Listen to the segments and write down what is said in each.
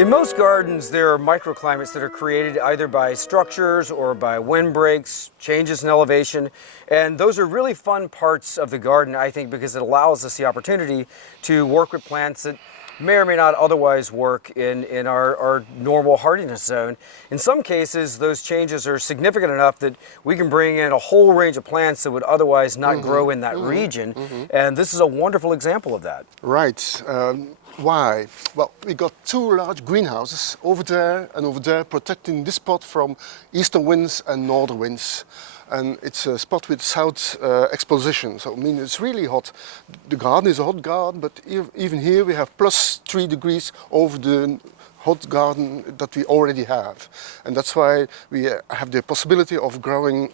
In most gardens, there are microclimates that are created either by structures or by windbreaks, changes in elevation, and those are really fun parts of the garden, I think, because it allows us the opportunity to work with plants that may or may not otherwise work in our normal hardiness zone. In some cases, those changes are significant enough that we can bring in a whole range of plants that would otherwise not grow in that region, and this is a wonderful example of that. Right. Why? Well, we got two large greenhouses over there and over there, protecting this spot from eastern winds and northern winds. And it's a spot with south exposition, so I mean it's really hot. The garden is a hot garden, but even here we have +3 degrees over the hot garden that we already have. And that's why we have the possibility of growing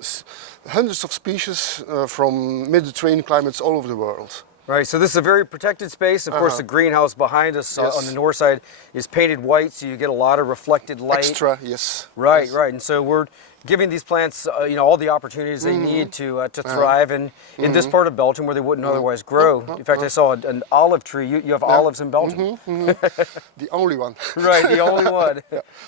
hundreds of species from Mediterranean climates all over the world. Right, so this is a very protected space. Of course, the greenhouse behind us on the north side is painted white, so you get a lot of reflected light. Extra, yes. Right, yes. right, and so we're giving these plants, all the opportunities they need to thrive in this part of Belgium where they wouldn't otherwise grow. In fact, I saw an olive tree. You have olives in Belgium. The only one. Right, the only one.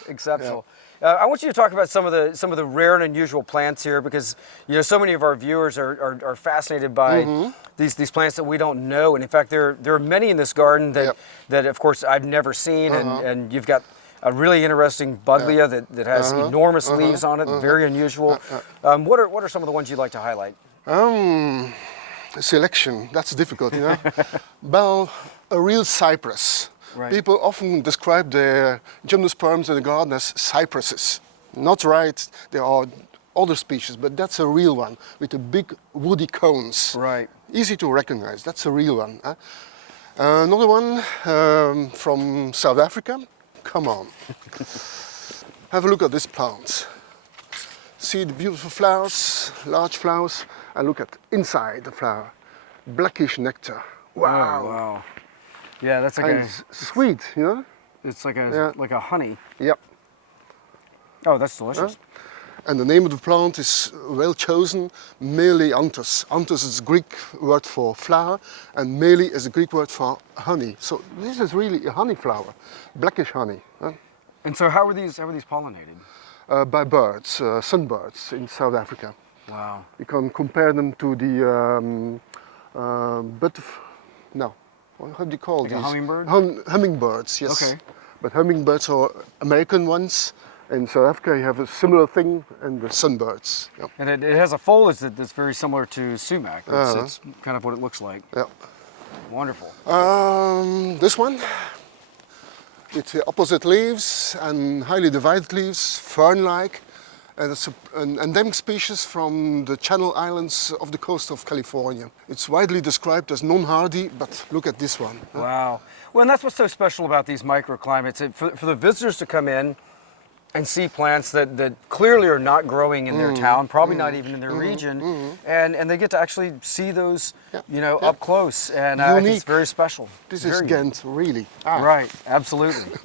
Exceptional. I want you to talk about some of the rare and unusual plants here, because so many of our viewers are fascinated by these plants that we don't know, and in fact there are many in this garden that of course I've never seen, and you've got a really interesting buglia that has enormous leaves on it, very unusual. What are some of the ones you'd like to highlight? Selection, that's difficult, Well, a real cypress. Right. People often describe their gymnosperms in the garden as cypresses. Not right, there are other species, but that's a real one with the big woody cones. Right. Easy to recognize, that's a real one. Another one from South Africa. Come on. Have a look at this plant. See the beautiful flowers, large flowers, and look at inside the flower. Blackish nectar. Wow. Oh, wow. Yeah, that's like sweet, It's like a honey. Yep. Oh, that's delicious. And the name of the plant is well chosen, Meleanthus. Anthus is a Greek word for flower, and mele is a Greek word for honey. So this is really a honey flower, blackish honey. And so how are these pollinated? By birds, sunbirds in South Africa. Wow. You can compare them to the how do you call like these? A hummingbird? Hummingbirds, yes. Okay. But hummingbirds are American ones. In South Africa you have a similar thing, and the sunbirds. Yep. And it has a foliage that's very similar to sumac. It's kind of what it looks like. Yeah. Wonderful. This one, with the opposite leaves and highly divided leaves, fern-like. And it's an endemic species from the Channel Islands of the coast of California. It's widely described as non-hardy, but look at this one. Wow. Well, and that's what's so special about these microclimates. For the visitors to come in and see plants that clearly are not growing in their town, probably not even in their region, and they get to actually see those, up close, and I think it's very special. This is Ghent, really. Right, absolutely.